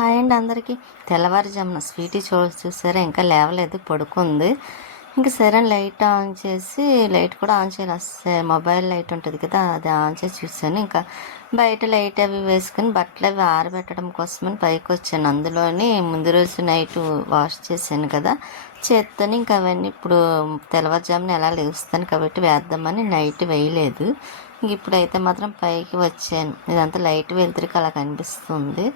Hi అండి అందరికీ. తెల్లవారుజామున స్వీటీ చూ చూసారా? ఇంకా లేవలేదు పడుకుంది. ఇంకా సరే లైట్ ఆన్ చేసి లైట్ కూడా ఆన్ చేయాలి. మొబైల్ లైట్ ఉంటుంది కదా అది ఆన్ చేసి చూసాను. ఇంకా బయట లైట్ అవి వేసుకుని బట్టలు అవి ఆరబెట్టడం కోసమని పైకి వచ్చాను. అందులోని ముందు రోజు నైట్ వాష్ చేశాను కదా చేత్తోని ఇంకా అవన్నీ ఇప్పుడు తెల్లవారుజామున ఎలా లేస్తాను కాబట్టి వేద్దామని నైట్ వేయలేదు. ఇంక ఇప్పుడైతే మాత్రం పైకి వచ్చాను. ఇదంతా లైట్ వెళ్తురికి అలా కనిపిస్తుంది.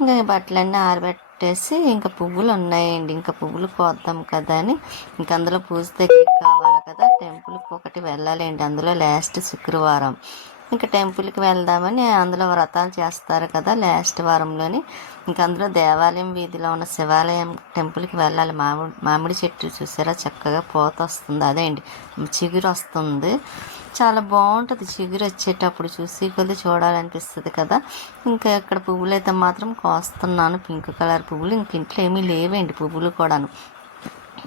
ఇంకా బట్టలన్నీ ఆరబెట్టేసి ఇంకా పువ్వులు ఉన్నాయండి. ఇంకా పువ్వులు కోద్దాం కదా అని. ఇంకా అందులో పూజ దగ్గరికి కావాలి కదా. టెంపుల్కి ఒకటి వెళ్ళాలండి. అందులో లాస్ట్ శుక్రవారం. ఇంకా టెంపుల్కి వెళ్దామని అందులో వ్రతాలు చేస్తారు కదా లాస్ట్ వారంలోని. ఇంకా అందులో దేవాలయం వీధిలో ఉన్న శివాలయం టెంపుల్కి వెళ్ళాలి. మామిడి మామిడి చెట్టు చూసారా? చక్కగా పోత వస్తుంది. అదే అండి చిగురు వస్తుంది. చాలా బాగుంటుంది చిగురు వచ్చేటప్పుడు చూసి కొద్ది చూడాలనిపిస్తుంది కదా. ఇంకా ఇక్కడ పువ్వులు అయితే మాత్రం కోస్తున్నాను. పింక్ కలర్ పువ్వులు ఇంక ఇంట్లో ఏమీ లేవండి పువ్వులు కూడాను.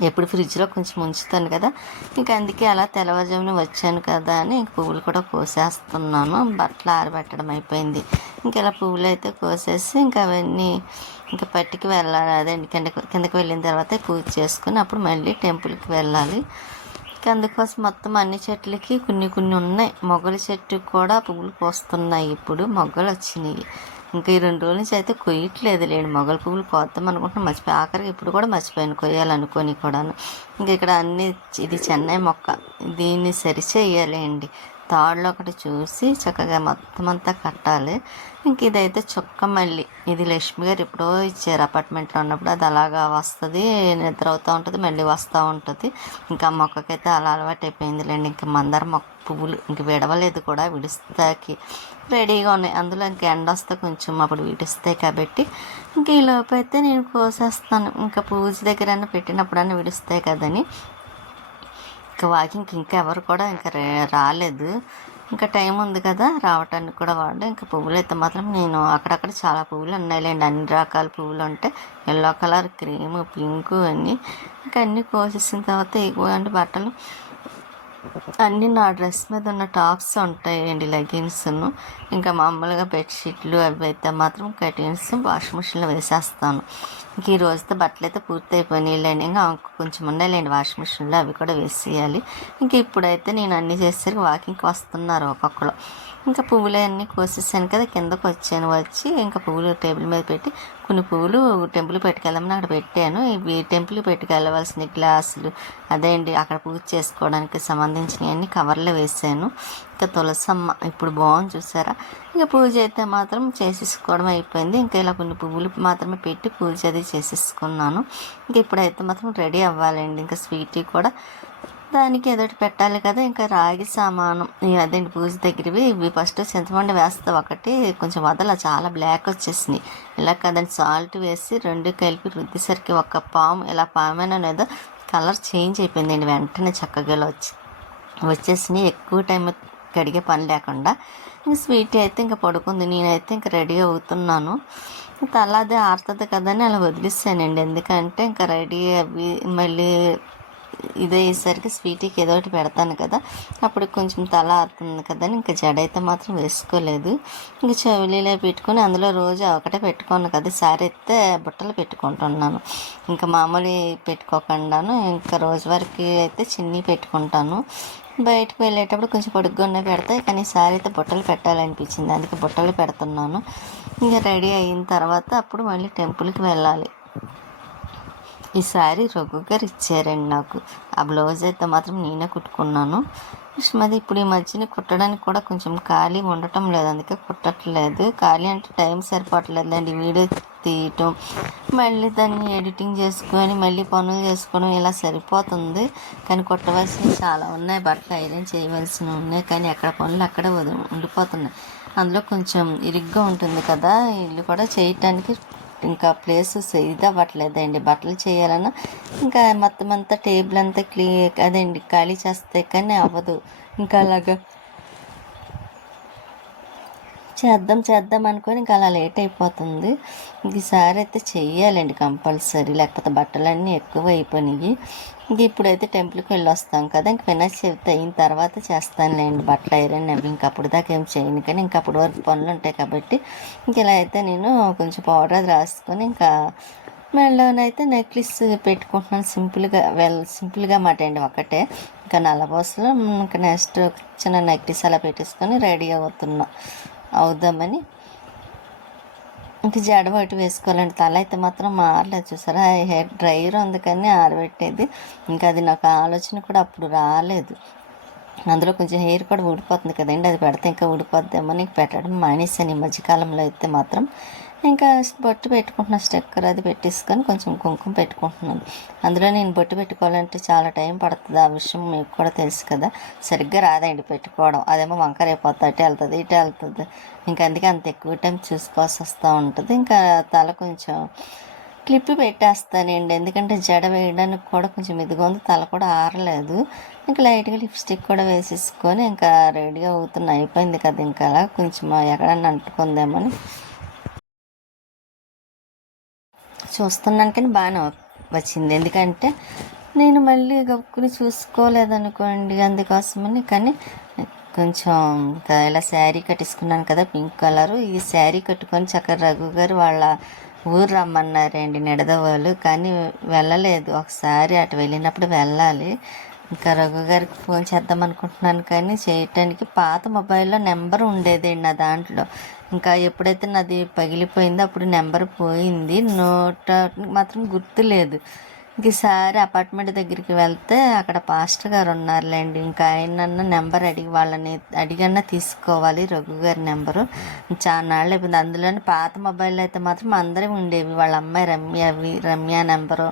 ఎప్పుడు ఫ్రిడ్జ్లో కొంచెం ఉంచుతాను కదా. ఇంకా అందుకే అలా తెల్లవారుజామున వచ్చాను కదా అని ఇంక పువ్వులు కూడా కోసేస్తున్నాను. బట్టలు ఆరబెట్టడం అయిపోయింది. ఇంకా ఇలా పువ్వులు అయితే కోసేసి ఇంకా అవన్నీ ఇంకా పట్టికి వెళ్ళాలి. అదే కింద కిందకి వెళ్ళిన తర్వాత పూజ చేసుకుని అప్పుడు మళ్ళీ టెంపుల్కి వెళ్ళాలి. ఇంకా అందుకోసం మొత్తం అన్ని చెట్లకి కొన్ని కొన్ని ఉన్నాయి. మొగ్గల చెట్టుకి కూడా పువ్వులు పోస్తున్నాయి ఇప్పుడు మొగ్గలు వచ్చినాయి. ఇంకా ఈ రెండు రోజుల నుంచి అయితే కొయ్యట్లేదు లేండి. మొగల పువ్వులు కోద్దాం అనుకుంటున్నా. మర్చిపోయి ఆఖరికి ఇప్పుడు కూడా మర్చిపోయాను కొయ్యాలనుకొని కూడాను. ఇంకా ఇక్కడ అన్ని ఇది చెన్నై మొక్క. దీన్ని సరిచేయాలండి తాడులో ఒకటి చూసి చక్కగా మొత్తం అంతా కట్టాలి. ఇంక ఇదైతే చొక్క మళ్ళీ. ఇది లక్ష్మి గారు ఎప్పుడో ఇచ్చారు అపార్ట్మెంట్లో ఉన్నప్పుడు. అది అలాగా వస్తుంది నిద్ర అవుతూ ఉంటుంది మళ్ళీ వస్తూ ఉంటుంది. ఇంకా మొక్కకైతే అలా అలవాటు అయిపోయిందిలేండి. ఇంకా మందార మొక్క పువ్వులు ఇంక విడవలేదు కూడా విడిస్తాకి. రెడీగా ఉన్నాయి. అందులో ఇంక ఎండ వస్తే కొంచెం అప్పుడు విడుస్తాయి కాబట్టి. ఇంక ఈ లోపు అయితే నేను కోసేస్తాను ఇంకా పూజ దగ్గర పెట్టినప్పుడన్నా విడుస్తాయి కదని. ఇంకా వాకింగ్కి ఇంకా ఎవరు కూడా ఇంకా రాలేదు. ఇంకా టైం ఉంది కదా రావటానికి కూడా వాడు. ఇంకా పువ్వులు అయితే మాత్రం నేను అక్కడక్కడ చాలా పువ్వులు ఉన్నాయిలేండి అన్ని రకాల పువ్వులు ఉంటాయి ఎల్లో కలర్ క్రీమ్ పింక్ అన్నీ. ఇంకా అన్నీ కోసేసిన తర్వాత ఎక్కువ అంటే బట్టలు. అన్నీ నా డ్రెస్ మీద ఉన్న టాప్స్ ఉంటాయండి లెగిన్స్ను. ఇంకా మామూలుగా బెడ్షీట్లు అవి అయితే మాత్రం కటిన్స్ వాషింగ్ మిషన్లో వేసేస్తాను. ఇంక ఈ రోజుతో బట్టలు అయితే పూర్తి అయిపోయినాయిలేండి ఇంకా కొంచెం ఉండాలండి వాషింగ్ మిషన్లో అవి కూడా వేసేయాలి. ఇంక ఇప్పుడైతే నేను అన్నీ చేసేసరికి వాకింగ్కి వస్తున్నారు ఒక్కొక్కరు ఇంకా పువ్వులు అన్నీ కోసేసాను కదా కిందకు వచ్చాను. వచ్చి ఇంకా పువ్వులు టేబుల్ మీద పెట్టి కొన్ని పువ్వులు టెంపుల్ పెట్టుకెళ్ళమని అక్కడ పెట్టాను. ఇవి టెంపుల్ పెట్టుకెళ్ళవలసిన గ్లాసులు అదే అండి అక్కడ పూజ చేసుకోవడానికి సంబంధించినవి అన్ని కవర్లో వేసాను. ఇంకా తులసమ్మ ఇప్పుడు బాగుంది చూసారా? ఇంకా పూజ అయితే మాత్రం చేసేసుకోవడం అయిపోయింది. ఇంకా ఇలా కొన్ని పువ్వులు మాత్రమే పెట్టి పూజ అది చేసేసుకున్నాను. ఇంకా ఇప్పుడైతే మాత్రం రెడీ అవ్వాలండి. ఇంకా స్వీట్ కూడా దానికి ఏదోటి పెట్టాలి కదా ఇంకా రాగి సామానం అదేంటి పూజ దగ్గరవి ఇవి ఫస్ట్ చింతపండు వేస్తే ఒకటి కొంచెం వదల చాలా బ్లాక్ వచ్చేసినాయి. ఇలా కదండి సాల్ట్ వేసి రెండు కలిపి రుద్దిసరికి ఒక పాము ఇలా పామేనా లేదో కలర్ చేంజ్ అయిపోయిందండి వెంటనే చక్కగా వచ్చి వచ్చేసినాయి. ఎక్కువ టైం కడిగే పని లేకుండా ఇంకా స్వీట్ అయితే ఇంకా పడుకుంది నేనైతే ఇంకా రెడీ అవుతున్నాను. తల అదే ఆడుతుంది కదని అలా వదిలిస్తానండి ఎందుకంటే ఇంకా రెడీ అవి మళ్ళీ ఇది అయ్యేసరికి స్వీటీకి ఏదో ఒకటి పెడతాను కదా. అప్పుడు కొంచెం తల ఆరుతుంది కదా ఇంకా జడ అయితే మాత్రం వేసుకోలేదు. ఇంకా చెవిలీలో పెట్టుకొని అందులో రోజు ఒకటే పెట్టుకోను కదా. సారీ అయితే బుట్టలు పెట్టుకుంటున్నాను. ఇంకా మామూలు పెట్టుకోకుండాను ఇంకా రోజువారికి అయితే చిన్ని పెట్టుకుంటాను. బయటకు వెళ్ళేటప్పుడు కొంచెం పొడుగ్గా పెడతాయి. కానీ సారీ అయితే బుట్టలు పెట్టాలనిపించింది. అందుకే బుట్టలు పెడుతున్నాను. ఇంకా రెడీ అయిన తర్వాత అప్పుడు మళ్ళీ టెంపుల్కి వెళ్ళాలి. ఈ శారీ రఘు గారు ఇచ్చారండి నాకు. ఆ బ్లౌజ్ అయితే మాత్రం నేనే కుట్టుకున్నాను. మరి ఇప్పుడు ఈ మధ్యన కుట్టడానికి కూడా కొంచెం ఖాళీ ఉండటం లేదు. అందుకే కుట్టట్లేదు. ఖాళీ అంటే టైం సరిపడలేదు అండి వీడియో తీయటం మళ్ళీ దాన్ని ఎడిటింగ్ చేసుకొని మళ్ళీ పనులు చేసుకోవడం ఇలా సరిపోతుంది. కానీ కుట్టవలసినవి చాలా ఉన్నాయి. బట్టలు ఐరన్ చేయవలసినవి ఉన్నాయి. కానీ ఎక్కడ పనులు అక్కడ ఉండిపోతున్నాయి. అందులో కొంచెం ఇరుగ్గా ఉంటుంది కదా. ఇల్లు కూడా చేయటానికి ఇంకా ప్లేసెస్ ఇది అవ్వట్లేదండి. బట్టలు చేయాలన్నా ఇంకా మొత్తం అంతా టేబుల్ అంతా క్లీ అదండి ఖాళీ చేస్తే కానీ అవ్వదు. ఇంకా అలాగా చేద్దాం చేద్దాం అనుకొని ఇంకా అలా లేట్ అయిపోతుంది. ఈసారి అయితే చెయ్యాలండి కంపల్సరీ. లేకపోతే బట్టలన్నీ ఎక్కువ అయిపోయినాయి. ఇంక ఇప్పుడైతే టెంపుల్కి వెళ్ళి వస్తాం కదా. ఇంక వినాయక చవితి అయిన తర్వాత చేస్తానులేండి. బట్టలు ఐరన్ అవి ఇంక అప్పుడు దాకా ఏం చేయను కానీ ఇంక అప్పటి వరకు పనులు ఉంటాయి కాబట్టి ఇంక ఇలా అయితే నేను కొంచెం పౌడర్ అది రాసుకొని ఇంకా మెడలోనైతే నెక్లెస్ పెట్టుకుంటున్నాను. సింపుల్గా వెల్ సింపుల్గా మాట అండి ఒకటే. ఇంకా నల్లబోసలు ఇంకా నెక్స్ట్ చిన్న నెక్లెస్ అలా పెట్టేసుకొని రెడీ అవుతున్నాను అవుదామని. ఇంక జడ ఒకటి వేసుకోవాలండి. తల అయితే మాత్రం మారలేదు చూసారా? హెయిర్ డ్రైయర్ ఉంది కానీ ఆరబెట్టేది. ఇంకా అది నాకు ఆలోచన కూడా అప్పుడు రాలేదు. అందులో కొంచెం హెయిర్ కూడా ఊడిపోతుంది కదండి. అది పెడితే ఇంకా ఊడిపోద్దేమో నీకు పెట్టడం మానేసాను ఈ మధ్యకాలంలో అయితే మాత్రం. ఇంకా బొట్టు పెట్టుకుంటున్న స్టిక్కర్ అది పెట్టేసుకొని కొంచెం కుంకుమ పెట్టుకుంటున్నాను. అందులో నేను బొట్టు పెట్టుకోవాలంటే చాలా టైం పడుతుంది. ఆ విషయం మీకు కూడా తెలుసు కదా. సరిగ్గా రాదండి పెట్టుకోవడం. అదేమో వంకర అయిపోతుంది అటు వెళ్తుంది ఇటు వెళ్తుంది. ఇంకా అందుకే అంత ఎక్కువ టైం చూసుకోవాల్సి వస్తూ ఉంటుంది. ఇంకా తల కొంచెం క్లిప్ పెట్టేస్తానండి. ఎందుకంటే జడ వేయడానికి కూడా కొంచెం ఇదిగా ఉంది. తల కూడా ఆరలేదు. ఇంకా లైట్గా లిప్స్టిక్ కూడా వేసేసుకొని ఇంకా రెడీగా అవుతున్న అయిపోయింది కదా. ఇంకా అలా కొంచెం ఎక్కడన్నా అని చూస్తున్నాను కానీ బాగానే వచ్చింది. ఎందుకంటే నేను మళ్ళీ గబుక్కుని చూసుకోలేదనుకోండి అందుకోసమని. కానీ కొంచెం ఇలా శారీ కట్టించుకున్నాను కదా పింక్ కలరు. ఈ శారీ కట్టుకొని చక్కగా రఘు గారు వాళ్ళ ఊరు రమ్మన్నారండి నిడదవాళ్ళు కానీ వెళ్ళలేదు. ఒకసారి అటు వెళ్ళినప్పుడు వెళ్ళాలి. ఇంకా రఘు గారికి ఫోన్ చేద్దాం అనుకుంటున్నాను కానీ చేయటానికి పాత మొబైల్లో నెంబర్ ఉండేది నా దాంట్లో. ఇంకా ఎప్పుడైతే నాది పగిలిపోయిందో అప్పుడు నెంబర్ పోయింది. నోట మాత్రం గుర్తులేదు. ఇంక ఈసారి అపార్ట్మెంట్ దగ్గరికి వెళ్తే అక్కడ పాస్టర్ గారు ఉన్నారులేండి. ఇంకా ఆయన నెంబర్ అడిగి వాళ్ళని అడిగన్నా తీసుకోవాలి. రఘు గారి నెంబరు. చాలా నాళ్ళు అయిపోయింది. అందులోని పాత మొబైల్ అయితే మాత్రం అందరం ఉండేవి. వాళ్ళ అమ్మాయి రమ్యవి రమ్య నెంబరు.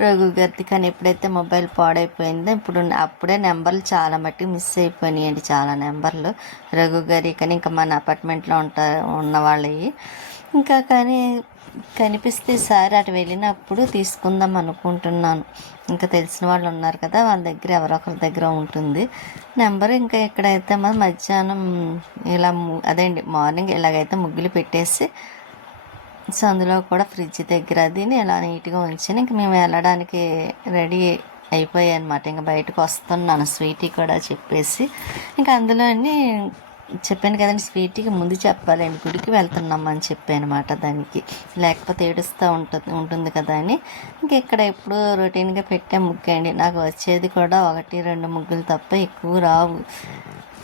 రఘు గారిది కానీ ఎప్పుడైతే మొబైల్ పాడైపోయిందో ఇప్పుడు అప్పుడే నెంబర్లు చాలా మట్టి మిస్ అయిపోయినాయండి చాలా నెంబర్లు. రఘు గారి కానీ ఇంకా మన అపార్ట్మెంట్లో ఉంటా ఉన్న వాళ్ళవి. ఇంకా కానీ కనిపిస్తే సార్ అటు వెళ్ళినప్పుడు తీసుకుందాం అనుకుంటున్నాను. ఇంకా తెలిసిన వాళ్ళు ఉన్నారు కదా వాళ్ళ దగ్గర ఎవరొకరి దగ్గర ఉంటుంది. నెంబర్ ఇంకా ఎక్కడైతే మరి మధ్యాహ్నం ఇలా అదేండి మార్నింగ్ ఇలాగైతే ముగ్గులు పెట్టేసి సో అందులో కూడా ఫ్రిడ్జ్ దగ్గర దీని ఇలా నీట్గా ఉంచాను ఇంక మేము వెళ్ళడానికి రెడీ అయిపోయాయి అనమాట ఇంకా బయటకు వస్తున్నాను స్వీటీ కూడా చెప్పేసి. ఇంకా అందులోని చెప్పాను కదండి స్వీట్కి ముందు చెప్పాలండి గుడికి వెళ్తున్నాం అని చెప్పాను దానికి. లేకపోతే ఏడుస్తూ ఉంటుంది ఉంటుంది కదా అని. ఇంక ఇక్కడ ఎప్పుడు రొటీన్గా పెట్టే ముగ్గండి నాకు వచ్చేది కూడా ఒకటి రెండు ముగ్గులు తప్ప ఎక్కువ రావు.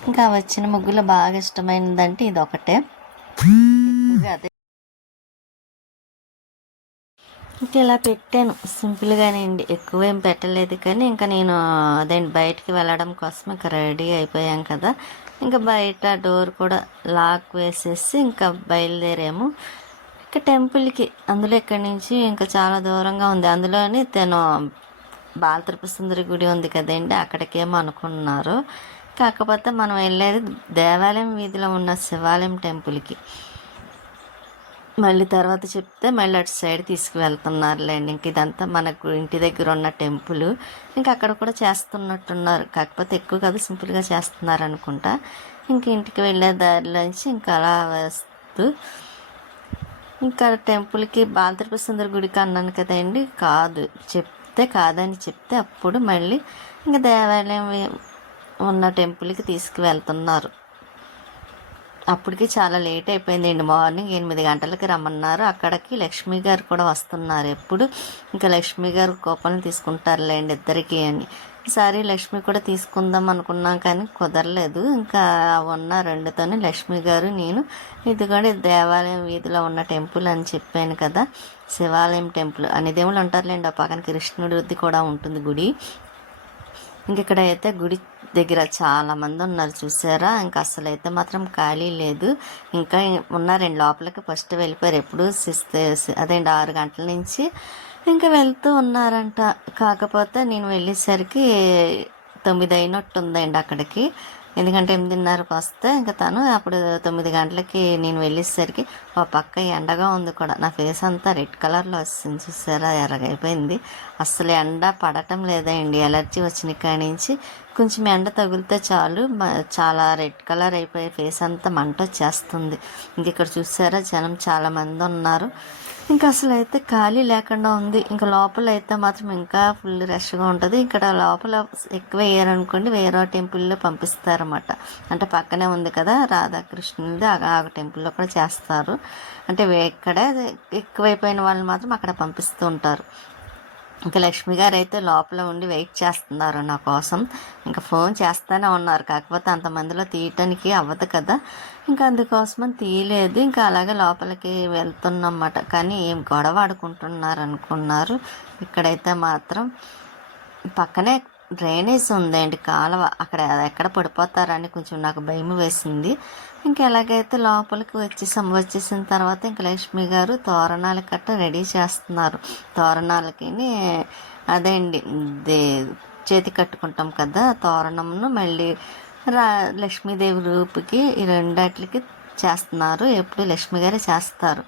ఇంకా వచ్చిన ముగ్గులు బాగా ఇష్టమైనదంటే ఇది ఒకటే. ఎక్కువగా అదే. ఇంక ఇలా పెట్టాను. సింపుల్గానే అండి. ఎక్కువ ఏం పెట్టలేదు కానీ ఇంకా నేను అదే బయటికి వెళ్ళడం కోసం ఇంకా రెడీ అయిపోయాం కదా. ఇంకా బయట డోర్ కూడా లాక్ వేసేసి ఇంకా బయలుదేరాము. ఇంకా టెంపుల్కి అందులో ఇక్కడి నుంచి ఇంకా చాలా దూరంగా ఉంది. అందులోని తను బాలతృప గుడి ఉంది కదండి అక్కడికేమో అనుకున్నారు. కాకపోతే మనం వెళ్ళేది దేవాలయం వీధిలో ఉన్న శివాలయం టెంపుల్కి. మళ్ళీ తర్వాత చెప్తే మళ్ళీ అటు సైడ్ తీసుకువెళ్తున్నారులేండి ఇంక ఇదంతా మనకు ఇంటి దగ్గర ఉన్న టెంపుల్. ఇంకా అక్కడ కూడా చేస్తున్నట్టున్నారు. కాకపోతే ఎక్కువ కాదు సింపుల్గా చేస్తున్నారు అనుకుంటా. ఇంక ఇంటికి వెళ్ళే దారిలోంచి ఇంకా అలా వస్తూ ఇంకా టెంపుల్కి బాలతిరుపతి సుందర గుడికి అన్నాను కదండి. కాదు చెప్తే కాదని చెప్తే అప్పుడు మళ్ళీ ఇంకా దేవాలయం ఉన్న టెంపుల్కి తీసుకువెళ్తున్నారు. అప్పటికి చాలా లేట్ అయిపోయిందండి. మార్నింగ్ ఎనిమిది గంటలకి రమ్మన్నారు. అక్కడికి లక్ష్మి గారు కూడా వస్తున్నారు ఎప్పుడు. ఇంకా లక్ష్మి గారు కోపం తీసుకుంటారులేండి ఇద్దరికి అని. ఈసారి లక్ష్మి కూడా తీసుకుందాం అనుకున్నాం కానీ కుదరలేదు. ఇంకా ఉన్న రెండుతోనే లక్ష్మి గారు నేను ఇది కూడా దేవాలయం వీధిలో ఉన్న టెంపుల్ అని చెప్పాను కదా. శివాలయం టెంపుల్ అన్ని దేవుళ్ళు ఉంటారులేండి ఆ పక్కన కృష్ణుడిది కూడా ఉంటుంది గుడి. ఇక్కడ అయితే గుడి దగ్గర చాలామంది ఉన్నారు చూసారా? ఇంకా అసలు అయితే మాత్రం ఖాళీ లేదు. ఇంకా ఉన్నారండి లోపలికి ఫస్ట్ వెళ్ళిపోయారు. ఎప్పుడు సిక్స్త్ అదేంటి ఆరు గంటల నుంచి ఇంకా వెళ్తూ ఉన్నారంట. కాకపోతే నేను వెళ్ళేసరికి తొమ్మిది అయినట్టు ఉందండి అక్కడికి. ఎందుకంటే ఎనిమిదిన్నరకు వస్తే ఇంకా తను అప్పుడు తొమ్మిది గంటలకి నేను వెళ్ళేసరికి ఒక పక్క ఎండగా ఉంది కూడా నా ఫేస్ అంతా రెడ్ కలర్లో వస్తుంది చూసారా? ఎర్రగైపోయింది అస్సలు ఎండ పడటం లేదండి ఎలర్జీ వచ్చిన నుంచి కొంచెం ఎండ తగిలితే చాలు. మ- చాలా రెడ్ కలర్ అయిపోయి ఫేస్ అంతా మంట వచ్చేస్తుంది. ఇంక ఇక్కడ చూసారా జనం చాలామంది ఉన్నారు. ఇంకా అసలు అయితే ఖాళీ లేకుండా ఉంది. ఇంకా లోపల అయితే మాత్రం ఇంకా ఫుల్ రష్గా ఉంటుంది. ఇక్కడ లోపల ఎక్కువ వేయరనుకోండి వేరే టెంపుల్లో పంపిస్తారన్నమాట. అంటే పక్కనే ఉంది కదా రాధాకృష్ణుది ఆ టెంపుల్లో కూడా చేస్తారు. అంటే ఇక్కడే ఎక్కువైపోయిన వాళ్ళు మాత్రం అక్కడ పంపిస్తూ ఉంటారు. ఇంకా లక్ష్మి గారు అయితే లోపల ఉండి వెయిట్ చేస్తున్నారు నా కోసం. ఇంకా ఫోన్ చేస్తూనే ఉన్నారు. కాకపోతే అంతమందిలో తీయటానికి అవ్వదు కదా. ఇంకా అందుకోసమని తీయలేదు. ఇంకా అలాగే లోపలికి వెళ్తున్నమాట కానీ ఏం గొడవ ఆడుకుంటున్నారు అనుకున్నారు ఇక్కడైతే మాత్రం పక్కనే డ్రైనేజ్ ఉందండి కాలువ. అక్కడ ఎక్కడ పడిపోతారని కొంచెం నాకు భయం వేసింది. ఇంకా ఎలాగైతే లోపలికి వచ్చేసాం వచ్చేసిన తర్వాత ఇంకా లక్ష్మి గారు తోరణాలు కట్ట రెడీ చేస్తున్నారు. తోరణాలకి అదే అండి దే చేతి కట్టుకుంటాం కదా తోరణంను. మళ్ళీ రా లక్ష్మీదేవి రూపుకి ఈ రెండాటికి చేస్తున్నారు. ఎప్పుడు లక్ష్మి గారే చేస్తారు.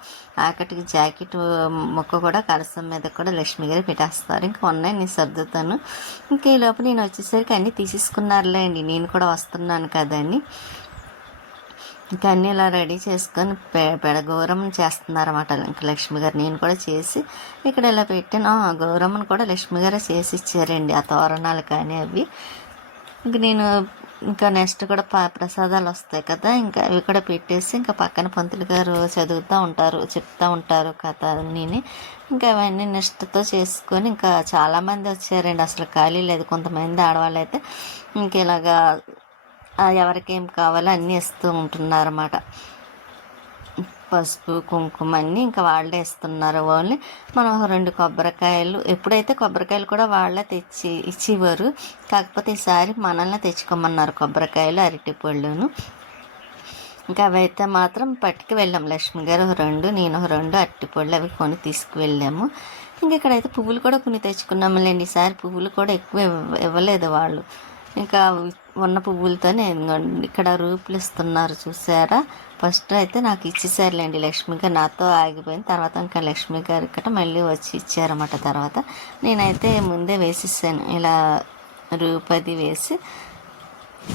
ఆకటికి జాకెట్ ముక్క కూడా కలసం మీద కూడా లక్ష్మి గారే పెట్టేస్తారు. ఇంకా ఉన్నాయి నేను సర్దుతాను. ఇంకా ఈ లోపల నేను వచ్చేసరికి అన్నీ తీసేసుకున్నారులే అండి. నేను కూడా వస్తున్నాను కదండి ఇంకా అన్నీ ఇలా రెడీ చేసుకొని పె పెడగౌరమ్మని చేస్తున్నారన్నమాట. ఇంకా లక్ష్మి గారు నేను కూడా చేసి ఇక్కడ ఇలా పెట్టాను. గౌరమ్మను కూడా లక్ష్మి గారే చేసి ఇచ్చారండి. ఆ తోరణాలు కానీ అవి. ఇంక నేను ఇంకా నెక్స్ట్ కూడా పా ప్రసాదాలు వస్తాయి కదా ఇంకా అవి కూడా పెట్టేసి ఇంకా పక్కన పంతులు గారు చదువుతూ ఉంటారు చెప్తూ ఉంటారు కథ అన్నీని ఇంకా అవన్నీ నెక్స్ట్తో చేసుకొని ఇంకా చాలామంది వచ్చారండి అసలు ఖాళీ లేదు. కొంతమంది ఆడవాళ్ళు అయితే ఇంక ఇలాగా ఎవరికేం కావాలో అన్నీ ఇస్తూ ఉంటున్నారు అన్నమాట పసుపు కుంకుమ అన్నీ ఇంకా వాళ్ళే ఇస్తున్నారు ఓన్లీ. మనం రెండు కొబ్బరికాయలు ఎప్పుడైతే కొబ్బరికాయలు కూడా వాళ్ళే తెచ్చి ఇచ్చేవారు కాకపోతే ఈసారి మనల్ని తెచ్చుకోమన్నారు కొబ్బరికాయలు అరటిపళ్ళును ఇంకా అవైతే మాత్రం పట్టుకు వెళ్ళాం. లక్ష్మి గారు రెండు నేను రెండు అరటిపళ్ళు అవి కొని తీసుకువెళ్ళాము. ఇంకా ఇక్కడైతే పువ్వులు కూడా కొన్ని తెచ్చుకున్నాములేండి. ఈసారి పువ్వులు కూడా ఎక్కువ ఇవ్వలేదు వాళ్ళు. ఇంకా ఉన్న పువ్వులతోనే ఇక్కడ రూపులు ఇస్తున్నారు చూసారా ఫస్ట్ అయితే నాకు ఇచ్చేసారులేండి లక్ష్మి గారు. నాతో ఆగిపోయింది తర్వాత ఇంకా లక్ష్మి గారి ఇక్కడ మళ్ళీ వచ్చి ఇచ్చారన్నమాట తర్వాత. నేనైతే ముందే వేసేసాను. ఇలా రూపది వేసి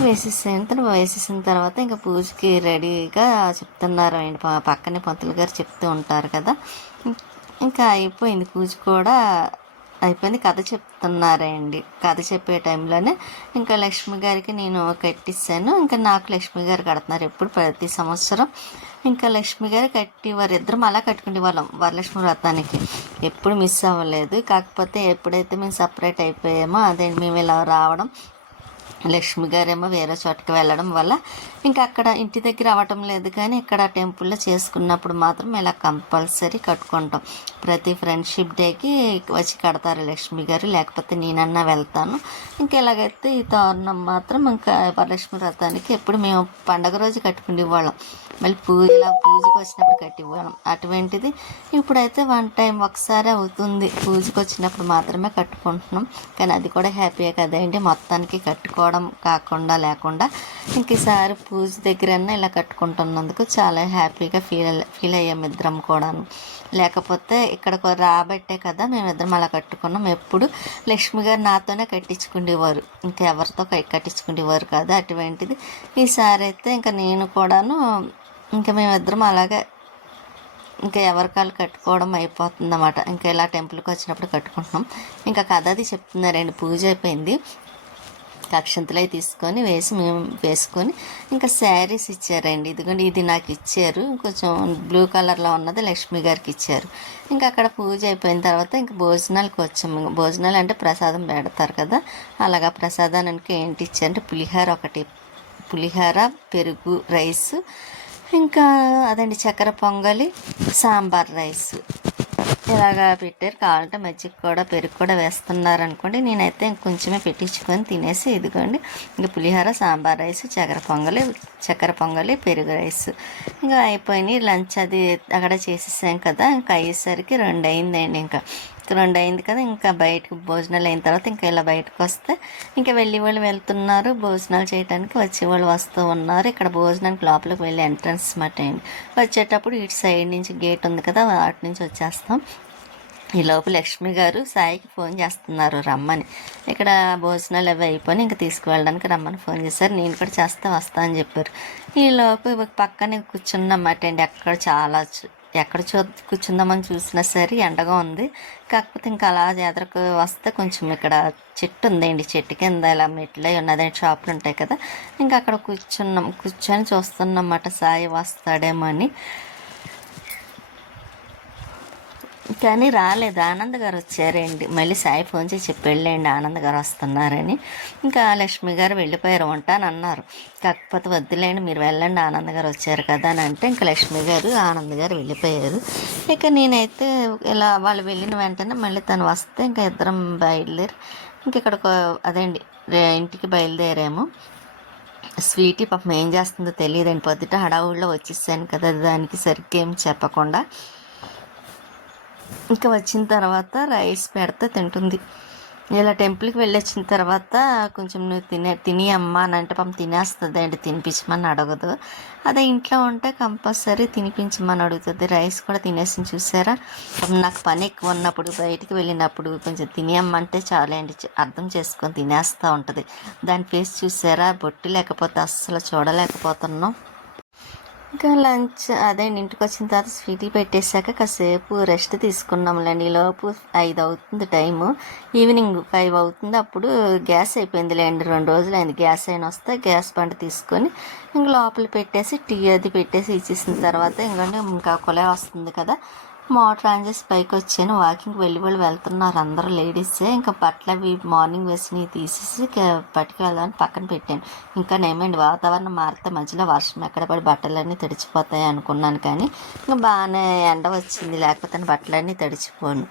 వేసేసిన తర్వాత వేసేసిన తర్వాత ఇంకా పూజకి రెడీగా చెప్తున్నారు అండి పక్కనే పంతులు గారు చెప్తూ ఉంటారు కదా. ఇంకా అయిపోయింది. పూజ కూడా అయిపోయింది. కథ చెప్తున్నారండి. కథ చెప్పే టైంలోనే ఇంకా లక్ష్మి గారికి నేను కట్టిస్తాను. ఇంకా నాకు లక్ష్మి గారు కడుతున్నారు ఎప్పుడు ప్రతి సంవత్సరం. ఇంకా లక్ష్మి గారు కట్టి వారిద్దరం అలా కట్టుకునే వాళ్ళం. వరలక్ష్మి వ్రతానికి ఎప్పుడు మిస్ అవ్వలేదు. కాకపోతే ఎప్పుడైతే మేము సపరేట్ అయిపోయామో అదే మేము ఇలా రావడం లక్ష్మి గారేమో వేరే చోటకి వెళ్ళడం వల్ల ఇంకా అక్కడ ఇంటి దగ్గర అవ్వటం లేదు కానీ ఇక్కడ టెంపుల్లో చేసుకున్నప్పుడు మాత్రం ఇలా కంపల్సరీ కట్టుకుంటాం. ప్రతి ఫ్రెండ్షిప్ డేకి వచ్చి కడతారు లక్ష్మి గారు లేకపోతే నేనన్నా వెళ్తాను. ఇంకా ఎలాగైతే ఈ తోరణం మాత్రం ఇంకా వరలక్ష్మి వ్రతానికి ఎప్పుడు మేము పండగ రోజు కట్టుకునే వాళ్ళం. మళ్ళీ పూజ ఇలా పూజకి వచ్చినప్పుడు కట్టివ్వడం అటువంటిది ఇప్పుడైతే వన్ టైం ఒకసారి అవుతుంది. పూజకి వచ్చినప్పుడు మాత్రమే కట్టుకుంటున్నాం. కానీ అది కూడా హ్యాపీయే కదండి. మొత్తానికి కట్టుకోవడం కాకుండా లేకుండా ఇంక ఈసారి పూజ దగ్గరన్నా ఇలా కట్టుకుంటున్నందుకు చాలా హ్యాపీగా ఫీల్ ఫీల్ అయ్యాం ఇద్దరం కూడాను. లేకపోతే ఇక్కడికి రాబట్టే కదా మేమిద్దరం అలా కట్టుకున్నాం. ఎప్పుడు లక్ష్మి గారు నాతోనే కట్టించుకునేవారు ఇంకా ఎవరితో కట్టించుకునేవారు కాదు అటువంటిది. ఈసారి అయితే ఇంకా నేను కూడాను ఇంకా మేమిద్దరం అలాగే ఇంకా ఎవరికాలు కట్టుకోవడం అయిపోతుంది అన్నమాట ఇంకా ఇలా టెంపుల్కి వచ్చినప్పుడు కట్టుకుంటున్నాం. ఇంకా కథ అది చెప్తున్నారండి పూజ అయిపోయింది. అక్షంతలు అవి తీసుకొని వేసి మేము వేసుకొని ఇంకా శారీస్ ఇచ్చారండి. ఇదిగోండి ఇది నాకు ఇచ్చారు. కొంచెం బ్లూ కలర్లో ఉన్నది లక్ష్మి గారికి ఇచ్చారు. ఇంకా అక్కడ పూజ అయిపోయిన తర్వాత ఇంకా భోజనాలకు వచ్చాము. భోజనాలు అంటే ప్రసాదం పెడతారు కదా అలాగా ప్రసాదానికి ఏంటి ఇచ్చారంటే పులిహార ఒకటి. పులిహార పెరుగు రైస్ ఇంకా అదండి చక్కెర పొంగలి సాంబార్ రైస్. ఇలాగా పెట్టారు. కావాలంటే మజ్జిగ కూడా పెరుగు కూడా వేస్తున్నారు అనుకోండి నేనైతే ఇంకొంచెమే పెట్టించుకొని తినేసి ఇదిగోండి. ఇంకా పులిహోర సాంబార్ రైస్ చక్కెర పొంగలి చక్కెర పొంగలి పెరుగు రైస్. ఇంకా అయిపోయినాయి. లంచ్ అది అక్కడ చేసేసాం కదా ఇంకా అయ్యేసరికి రెండు అయిందండి ఇంకా రెండు అయింది కదా ఇంకా బయటకు భోజనాలు అయిన తర్వాత ఇంకా ఇలా బయటకు వస్తే ఇంకా వెళ్ళి వాళ్ళు వెళ్తున్నారు. భోజనాలు చేయడానికి వచ్చే వాళ్ళు వస్తూ ఉన్నారు. ఇక్కడ భోజనానికి లోపలికి వెళ్ళి ఎంట్రన్స్ మాట అండి వచ్చేటప్పుడు ఇటు సైడ్ నుంచి గేట్ ఉంది కదా అటు నుంచి వచ్చేస్తాం. ఈ లోపు లక్ష్మి గారు సాయికి ఫోన్ చేస్తున్నారు రమ్మని. ఇక్కడ భోజనాలు అవి అయిపోయి ఇంకా తీసుకువెళ్ళడానికి రమ్మని ఫోన్ చేశారు. నేను కూడా చేస్తా వస్తా అని చెప్పారు. ఈ లోపు పక్కనే కూర్చున్నమాట అండి. అక్కడ చాలా ఎక్కడ చూ కూర్చుందామని చూసినా సరే ఎండగా ఉంది. కాకపోతే ఇంకా అలా జాతరకు వస్తే కొంచెం ఇక్కడ చెట్టు ఉందండి. చెట్టు కింద ఇలా మెట్లు ఉన్నదండి షాపులు ఉంటాయి కదా. ఇంకా అక్కడ కూర్చున్నాం కూర్చొని చూస్తున్నమాట సాయి వస్తాడేమో అని. కానీ రాలేదు. ఆనంద్ గారు వచ్చారండి. మళ్ళీ సాయి ఫోన్ చేసి చెప్పి వెళ్ళండి ఆనంద్ గారు వస్తున్నారని. ఇంకా లక్ష్మి గారు వెళ్ళిపోయారు ఉంటానన్నారు కాకపోతే వద్దులేండి మీరు వెళ్ళండి ఆనంద్ గారు వచ్చారు కదా అని అంటే ఇంకా లక్ష్మి గారు ఆనంద్ గారు వెళ్ళిపోయారు. ఇక నేనైతే ఇలా వాళ్ళు వెళ్ళిన వెంటనే మళ్ళీ తను వస్తే ఇంకా ఇద్దరం బయలుదేరి ఇంక ఇక్కడ అదేండి ఇంటికి బయలుదేరాము. స్వీటీ పాపం ఏం చేస్తుందో తెలియదండి. పొద్దుట హడావుడిలో వచ్చేసాను కదా దానికి సరిగ్గా ఏం చెప్పకుండా. ఇంకా వచ్చిన తర్వాత రైస్ పెడితే తింటుంది. ఇలా టెంపుల్కి వెళ్ళి వచ్చిన తర్వాత కొంచెం నువ్వు తినే తిని అమ్మా అని అంటే పాపం తినేస్తుంది అండి తినిపించమని అడగదు. అదే ఇంట్లో ఉంటే కంపల్సరీ తినిపించమని అడుగుతుంది. రైస్ కూడా తినేసి చూసారా? నాకు పని ఎక్కువ ఉన్నప్పుడు బయటికి వెళ్ళినప్పుడు కొంచెం తినేయమ్మంటే చాలు అండి. అర్థం చేసుకొని తినేస్తూ ఉంటుంది. దాని ఫేస్ చూసారా? బొట్టు లేకపోతే అస్సలు చూడలేకపోతున్నాం. ఇంకా లంచ్ అదే ఇంటికి వచ్చిన తర్వాత స్వీటీ పెట్టేశాక కాసేపు రెస్ట్ తీసుకున్నాంలేండి లోపు ఐదు అవుతుంది టైము. ఈవినింగ్ ఫైవ్ అవుతుంది. అప్పుడు గ్యాస్ అయిపోయింది లేండి రెండు రోజులు అయింది గ్యాస్ అయిన వస్తే గ్యాస్ బండ తీసుకొని ఇంక లోపల పెట్టేసి టీ అది పెట్టేసి ఇచ్చేసిన తర్వాత ఇంకంటే ఇంకా కొలే వస్తుంది కదా. మోటార్ ఆన్ చేసి పైకి వచ్చాను వాకింగ్ వెళ్ళి వాళ్ళు వెళ్తున్నారు అందరూ లేడీసే ఇంకా బట్టలు అవి మార్నింగ్ వేసినవి తీసేసి క- పట్టుకెళ్దామని పక్కన పెట్టాను. ఇంకా నేమండి వాతావరణం మారితే మధ్యలో వర్షం ఎక్కడ పడి బట్టలన్నీ తడిచిపోతాయి అనుకున్నాను కానీ ఇంకా బాగానే ఎండ వచ్చింది లేకపోతే బట్టలన్నీ తడిచిపోను.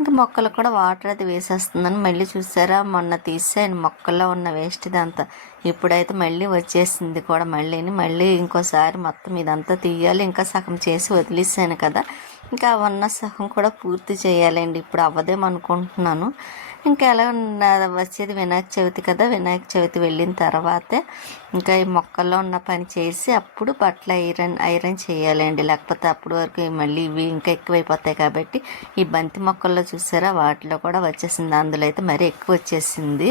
ఇంకా మొక్కలు కూడా వాటర్ అది వేసేస్తుందని మళ్ళీ చూసారా మొన్న తీసాను మొక్కల్లో ఉన్న వేస్ట్ ఇదంతా. ఇప్పుడైతే మళ్ళీ వచ్చేసింది కూడా మళ్ళీని. మళ్ళీ ఇంకోసారి మొత్తం ఇదంతా తీయాలి. ఇంకా సగం చేసి వదిలేసాను కదా. ఇంకా ఉన్న సగం కూడా పూర్తి చేయాలండి. ఇప్పుడు అవ్వదేమనుకుంటున్నాను ఇంకా ఎలా వచ్చేది వినాయక చవితి కదా వినాయక చవితి వెళ్ళిన తర్వాతే ఇంకా ఈ మొక్కల్లో ఉన్న పని చేసి అప్పుడు బట్టలు ఐరన్ ఐరన్ చేయాలండి. లేకపోతే అప్పుడు వరకు మళ్ళీ ఇవి ఇంకా ఎక్కువైపోతాయి కాబట్టి ఈ బంతి మొక్కల్లో చూసారా వాటిలో కూడా వచ్చేసింది. అందులో అయితే మరీ ఎక్కువ వచ్చేసింది.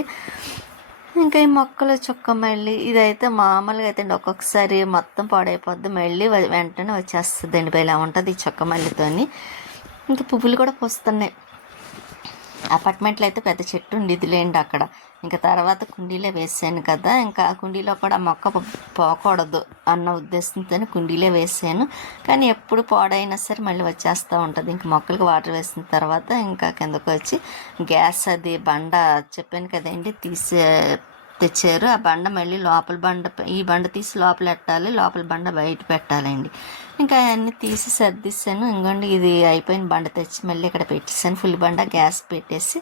ఇంకా ఈ మొక్కలు చుక్క మళ్ళీ ఇదైతే మామూలుగా అయితే అండి. ఒక్కొక్కసారి మొత్తం పాడైపోద్ది. మళ్ళీ వెంటనే వచ్చేస్తుంది అండి ఇలా ఉంటుంది ఈ చుక్క మల్లితోని ఇంకా పువ్వులు కూడా పూస్తున్నాయి. అపార్ట్మెంట్లో అయితే పెద్ద చెట్టు ఉండేది లేండి అక్కడ. ఇంకా తర్వాత కుండీలో వేసాను కదా. ఇంకా కుండీలో కూడా మొక్క పోకూడదు అన్న ఉద్దేశంతో కుండీలో వేసాను. కానీ ఎప్పుడు పాడైనా సరే మళ్ళీ వచ్చేస్తూ ఉంటుంది. ఇంకా మొక్కలకు వాటర్ వేసిన తర్వాత ఇంకా కిందకు వచ్చి గ్యాస్ అది బండ చెప్పాను కదండి తీసే తెచ్చారు. ఆ బండ మళ్ళీ లోపల బండ ఈ బండ తీసి లోపల పెట్టాలి లోపల బండ బయట పెట్టాలండి. ఇంకా అవన్నీ తీసి సర్దిస్తాను. ఇంకోండి ఇది అయిపోయిన బండ తెచ్చి మళ్ళీ ఇక్కడ పెట్టేసాను ఫుల్ బండ గ్యాస్ పెట్టేసి.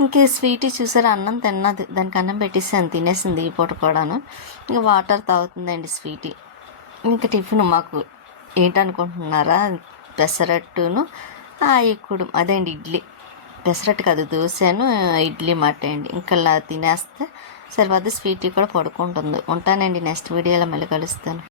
ఇంక స్వీట్ చూసారు? అన్నం తిన్నది. దానికి అన్నం పెట్టేసాను. తినేసింది ఈ పూట కూడాను. ఇంకా వాటర్ తాగుతుందండి స్వీటీ. ఇంకా టిఫిన్ మాకు ఏంటనుకుంటున్నారా? పెసరట్టును ఆ అదే అదేండి ఇడ్లీ. పెసరట్టు కాదు దోశను ఇడ్లీ మాట అండి ఇంకా అలా తినేస్తే సరిపోద్ది స్వీట్ కూడా పడుకుంటుంది. ఉంటానండి నెక్స్ట్ వీడియోలో మళ్ళీ కలుస్తాను.